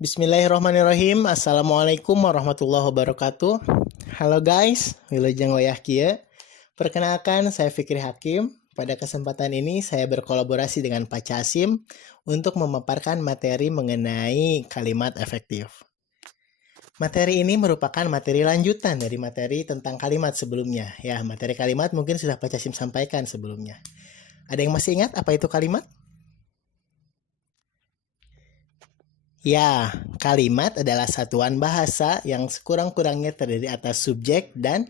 Bismillahirrahmanirrahim. Assalamualaikum warahmatullahi wabarakatuh. Halo guys, wilujeng wayah kieu. Perkenalkan, saya Fikri Hakim. Pada kesempatan ini saya berkolaborasi dengan Pak Casim untuk memaparkan materi mengenai kalimat efektif. Materi ini merupakan materi lanjutan dari materi tentang kalimat sebelumnya. Ya, materi kalimat mungkin sudah Pak Casim sampaikan sebelumnya. Ada yang masih ingat apa itu kalimat? Ya, kalimat adalah satuan bahasa yang sekurang-kurangnya terdiri atas subjek dan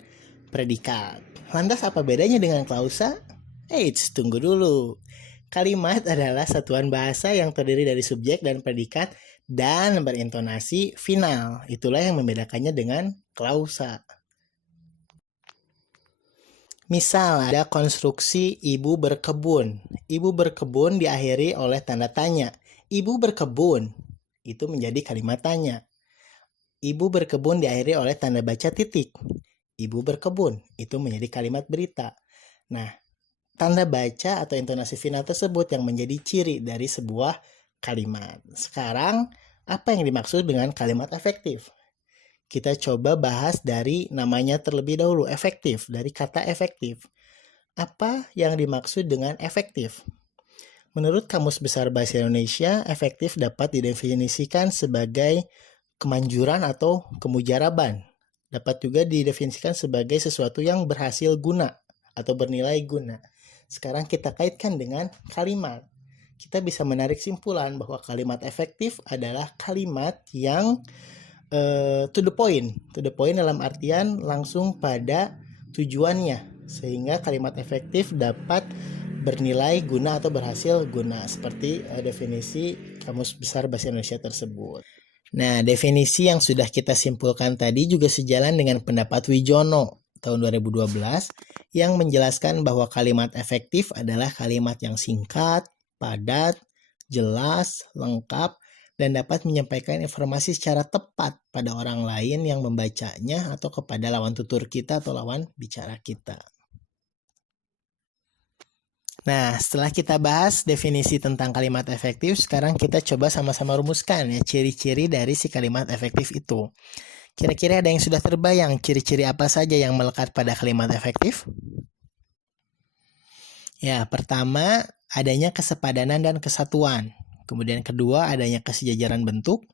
predikat. Lantas apa bedanya dengan klausa? Eits, tunggu dulu. Kalimat adalah satuan bahasa yang terdiri dari subjek dan predikat dan berintonasi final. Itulah yang membedakannya dengan klausa. Misal ada konstruksi ibu berkebun. Ibu berkebun diakhiri oleh tanda tanya. Ibu berkebun. Itu menjadi kalimat tanya. Ibu berkebun diakhiri oleh tanda baca titik. Ibu berkebun. Itu menjadi kalimat berita. Nah, tanda baca atau intonasi final tersebut yang menjadi ciri dari sebuah kalimat. Sekarang, apa yang dimaksud dengan kalimat efektif? Kita coba bahas dari namanya terlebih dahulu, efektif, dari kata efektif. Apa yang dimaksud dengan efektif? Menurut Kamus Besar Bahasa Indonesia, efektif dapat didefinisikan sebagai kemanjuran atau kemujaraban. Dapat juga didefinisikan sebagai sesuatu yang berhasil guna atau bernilai guna. Sekarang kita kaitkan dengan kalimat. Kita bisa menarik simpulan bahwa kalimat efektif adalah kalimat yang to the point. To the point dalam artian langsung pada tujuannya. Sehingga kalimat efektif dapat bernilai guna atau berhasil guna seperti definisi Kamus Besar Bahasa Indonesia tersebut. Nah, definisi yang sudah kita simpulkan tadi juga sejalan dengan pendapat Wijono tahun 2012 yang menjelaskan bahwa kalimat efektif adalah kalimat yang singkat, padat, jelas, lengkap, dan dapat menyampaikan informasi secara tepat pada orang lain yang membacanya atau kepada lawan tutur kita atau lawan bicara kita. Nah, setelah kita bahas definisi tentang kalimat efektif, sekarang kita coba sama-sama rumuskan ya ciri-ciri dari si kalimat efektif itu. Kira-kira ada yang sudah terbayang ciri-ciri apa saja yang melekat pada kalimat efektif? Ya, pertama adanya kesepadanan dan kesatuan. Kemudian kedua adanya kesejajaran bentuk.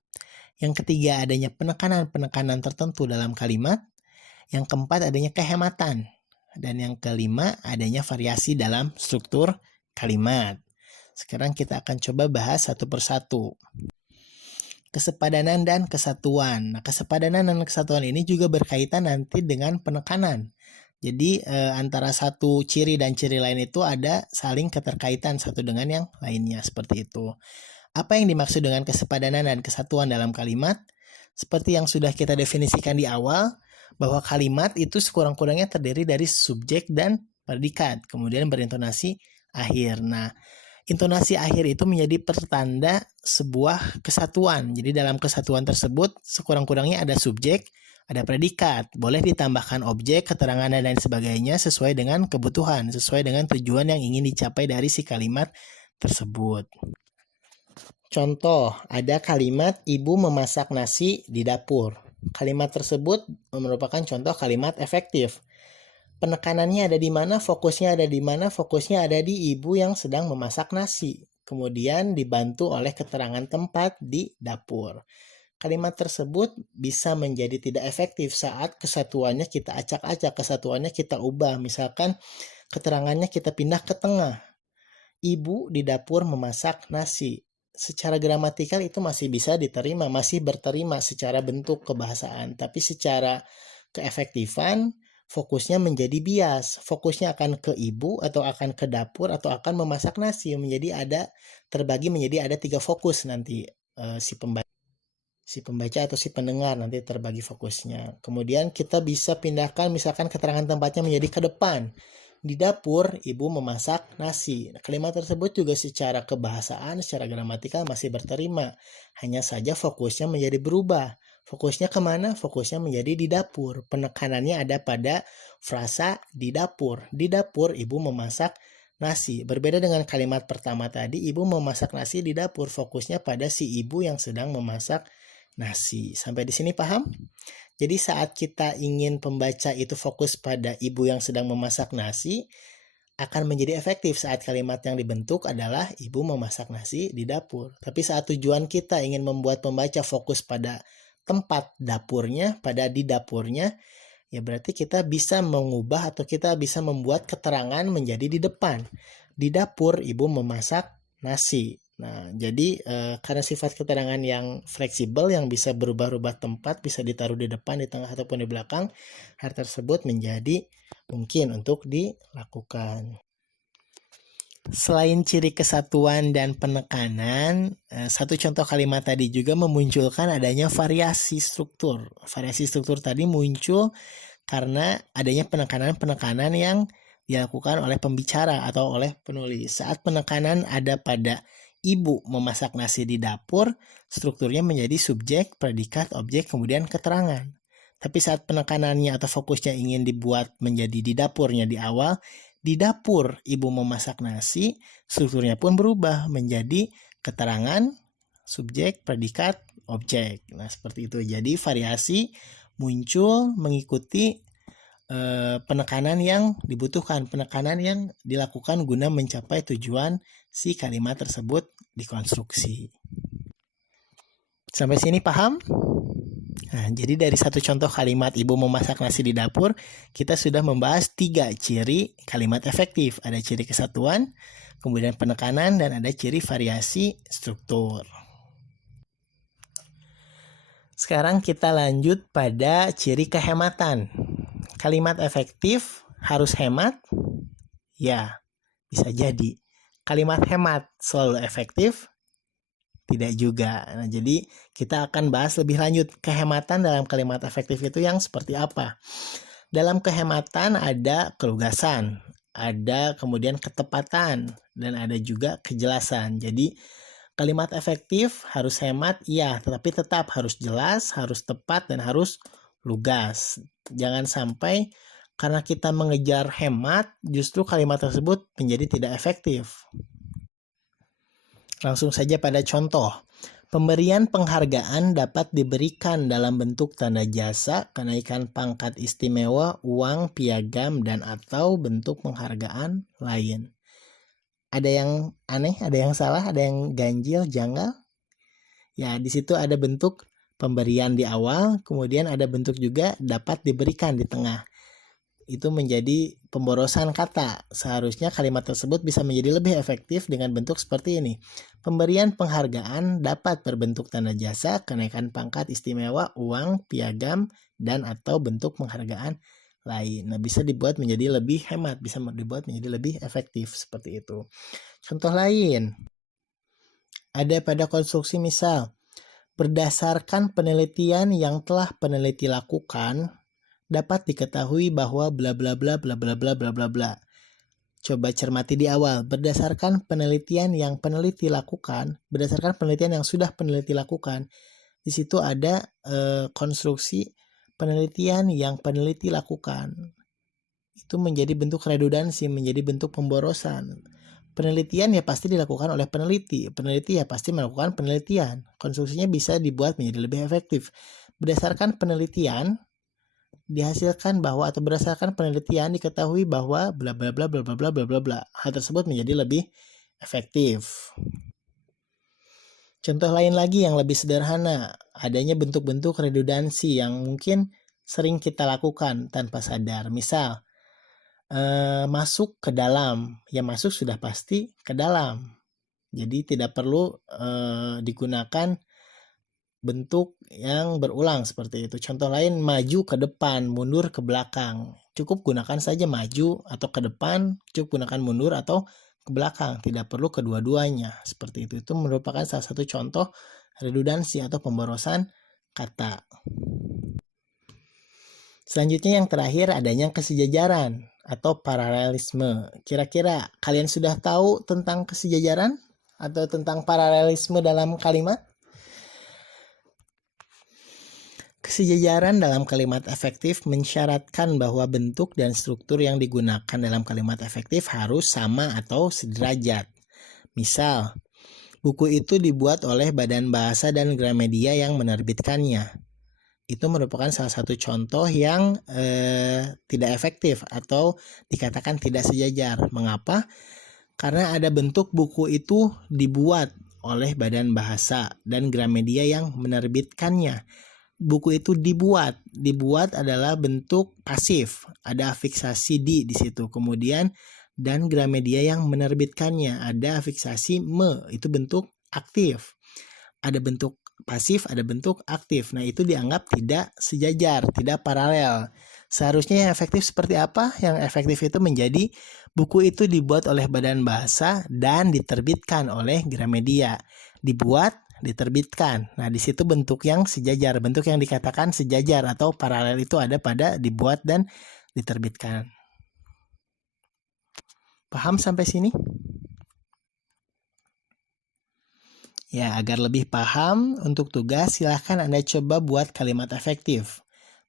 Yang ketiga adanya penekanan-penekanan tertentu dalam kalimat. Yang keempat adanya kehematan. Dan yang kelima, adanya variasi dalam struktur kalimat. Sekarang kita akan coba bahas satu persatu. Kesepadanan dan kesatuan. Nah, kesepadanan dan kesatuan ini juga berkaitan nanti dengan penekanan. Jadi antara satu ciri dan ciri lain itu ada saling keterkaitan satu dengan yang lainnya. Seperti itu. Apa yang dimaksud dengan kesepadanan dan kesatuan dalam kalimat? Seperti yang sudah kita definisikan di awal, bahwa kalimat itu sekurang-kurangnya terdiri dari subjek dan predikat, kemudian berintonasi akhir. Nah, intonasi akhir itu menjadi pertanda sebuah kesatuan. Jadi dalam kesatuan tersebut sekurang-kurangnya ada subjek, ada predikat, boleh ditambahkan objek, keterangan dan lain sebagainya sesuai dengan kebutuhan, sesuai dengan tujuan yang ingin dicapai dari si kalimat tersebut. Contoh, ada kalimat ibu memasak nasi di dapur. Kalimat tersebut merupakan contoh kalimat efektif. Penekanannya ada di mana, fokusnya ada di mana, fokusnya ada di ibu yang sedang memasak nasi. Kemudian dibantu oleh keterangan tempat di dapur. Kalimat tersebut bisa menjadi tidak efektif saat kesatuannya kita acak-acak, kesatuannya kita ubah. Misalkan keterangannya kita pindah ke tengah. Ibu di dapur memasak nasi. Secara gramatikal itu masih bisa diterima, masih berterima secara bentuk kebahasaan. Tapi secara keefektifan, fokusnya menjadi bias. Fokusnya akan ke ibu atau akan ke dapur atau akan memasak nasi. Terbagi menjadi ada 3 fokus nanti si pembaca atau si pendengar nanti terbagi fokusnya. Kemudian kita bisa pindahkan misalkan keterangan tempatnya menjadi ke depan. Di dapur, ibu memasak nasi. Kalimat tersebut juga secara kebahasaan, secara gramatikal masih berterima. Hanya saja fokusnya menjadi berubah. Fokusnya kemana? Fokusnya menjadi di dapur. Penekanannya ada pada frasa di dapur. Di dapur, ibu memasak nasi. Berbeda dengan kalimat pertama tadi, ibu memasak nasi di dapur. Fokusnya pada si ibu yang sedang memasak nasi. Sampai di sini paham? Jadi saat kita ingin pembaca itu fokus pada ibu yang sedang memasak nasi, akan menjadi efektif saat kalimat yang dibentuk adalah ibu memasak nasi di dapur. Tapi saat tujuan kita ingin membuat pembaca fokus pada tempat dapurnya, pada di dapurnya, ya berarti kita bisa mengubah atau kita bisa membuat keterangan menjadi di depan. Di dapur ibu memasak nasi. Nah, jadi karena sifat keterangan yang fleksibel, yang bisa berubah-ubah tempat, bisa ditaruh di depan, di tengah, ataupun di belakang, hal tersebut menjadi mungkin untuk dilakukan. Selain ciri kesatuan dan penekanan, satu contoh kalimat tadi juga memunculkan adanya variasi struktur. Variasi struktur tadi muncul karena adanya penekanan-penekanan yang dilakukan oleh pembicara atau oleh penulis. Saat penekanan ada pada ibu memasak nasi di dapur, strukturnya menjadi subjek, predikat, objek, kemudian keterangan. Tapi saat penekanannya atau fokusnya ingin dibuat menjadi di dapurnya di awal, di dapur ibu memasak nasi, strukturnya pun berubah menjadi keterangan, subjek, predikat, objek. Nah, seperti itu. Jadi variasi muncul mengikuti penekanan yang dibutuhkan, penekanan yang dilakukan guna mencapai tujuan si kalimat tersebut dikonstruksi. Sampai sini paham? Nah, jadi dari satu contoh kalimat ibu memasak nasi di dapur, kita sudah membahas 3 ciri kalimat efektif. Ada ciri kesatuan, kemudian penekanan, dan ada ciri variasi struktur. Sekarang kita lanjut pada ciri kehematan. Kalimat efektif harus hemat? Ya, bisa jadi. Kalimat hemat selalu efektif? Tidak juga. Nah, jadi kita akan bahas lebih lanjut kehematan dalam kalimat efektif itu yang seperti apa. Dalam kehematan ada kelugasan, ada kemudian ketepatan, dan ada juga kejelasan. Jadi kalimat efektif harus hemat, iya, tetapi tetap harus jelas, harus tepat, dan harus lugas. Jangan sampai karena kita mengejar hemat, justru kalimat tersebut menjadi tidak efektif. Langsung saja pada contoh. Pemberian penghargaan dapat diberikan dalam bentuk tanda jasa, kenaikan pangkat istimewa, uang, piagam, dan atau bentuk penghargaan lain. Ada yang aneh, ada yang salah, ada yang ganjil, janggal? Ya, di situ ada bentuk pemberian di awal, kemudian ada bentuk juga dapat diberikan di tengah. Itu menjadi pemborosan kata. Seharusnya kalimat tersebut bisa menjadi lebih efektif dengan bentuk seperti ini. Pemberian penghargaan dapat berbentuk tanda jasa, kenaikan pangkat istimewa, uang, piagam, dan atau bentuk penghargaan lain. Nah, bisa dibuat menjadi lebih hemat, bisa dibuat menjadi lebih efektif seperti itu. Contoh lain, ada pada konstruksi misal, berdasarkan penelitian yang telah peneliti lakukan, dapat diketahui bahwa bla bla bla bla bla bla bla bla bla. Coba cermati di awal, berdasarkan penelitian yang peneliti lakukan, berdasarkan penelitian yang sudah peneliti lakukan. Di situ ada konstruksi penelitian yang peneliti lakukan. Itu menjadi bentuk redundansi, menjadi bentuk pemborosan. Penelitian ya pasti dilakukan oleh peneliti. Peneliti ya pasti melakukan penelitian. Konstruksinya bisa dibuat menjadi lebih efektif. Berdasarkan penelitian dihasilkan bahwa atau berdasarkan penelitian diketahui bahwa bla bla bla bla bla bla bla bla bla. Hal tersebut menjadi lebih efektif. Contoh lain lagi yang lebih sederhana, adanya bentuk-bentuk redundansi yang mungkin sering kita lakukan tanpa sadar. Misal, masuk ke dalam, ya masuk sudah pasti ke dalam. Jadi tidak perlu digunakan bentuk yang berulang seperti itu. Contoh lain, maju ke depan, mundur ke belakang. Cukup gunakan saja maju atau ke depan, cukup gunakan mundur atau ke belakang. Tidak perlu kedua-duanya. Seperti itu. Itu merupakan salah satu contoh redundansi atau pemborosan kata. Selanjutnya yang terakhir adanya kesejajaran atau paralelisme. Kira-kira kalian sudah tahu tentang kesejajaran atau tentang paralelisme dalam kalimat? Kesejajaran dalam kalimat efektif mensyaratkan bahwa bentuk dan struktur yang digunakan dalam kalimat efektif harus sama atau sederajat. Misal, Buku itu dibuat oleh Badan Bahasa dan Gramedia yang menerbitkannya. Itu merupakan salah satu contoh yang tidak efektif atau dikatakan tidak sejajar. Mengapa? Karena ada bentuk buku itu dibuat oleh Badan Bahasa dan Gramedia yang menerbitkannya. Buku itu dibuat adalah bentuk pasif, ada afiksasi di situ. Kemudian dan Gramedia yang menerbitkannya, ada afiksasi me, itu bentuk aktif. Ada bentuk pasif, ada bentuk aktif. Nah, itu dianggap tidak sejajar, tidak paralel. Seharusnya yang efektif seperti apa? Yang efektif itu menjadi buku itu dibuat oleh Badan Bahasa dan diterbitkan oleh Gramedia. Dibuat, diterbitkan. Nah, di situ bentuk yang sejajar, bentuk yang dikatakan sejajar atau paralel itu ada pada dibuat dan diterbitkan. Paham sampai sini? Ya, agar lebih paham, untuk tugas silahkan Anda coba buat kalimat efektif.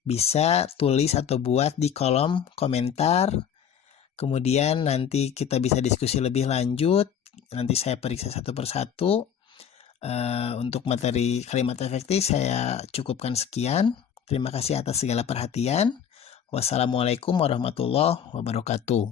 Bisa tulis atau buat di kolom komentar. Kemudian nanti kita bisa diskusi lebih lanjut. Nanti saya periksa satu persatu. Untuk materi kalimat efektif saya cukupkan sekian. Terima kasih atas segala perhatian. Wassalamualaikum warahmatullahi wabarakatuh.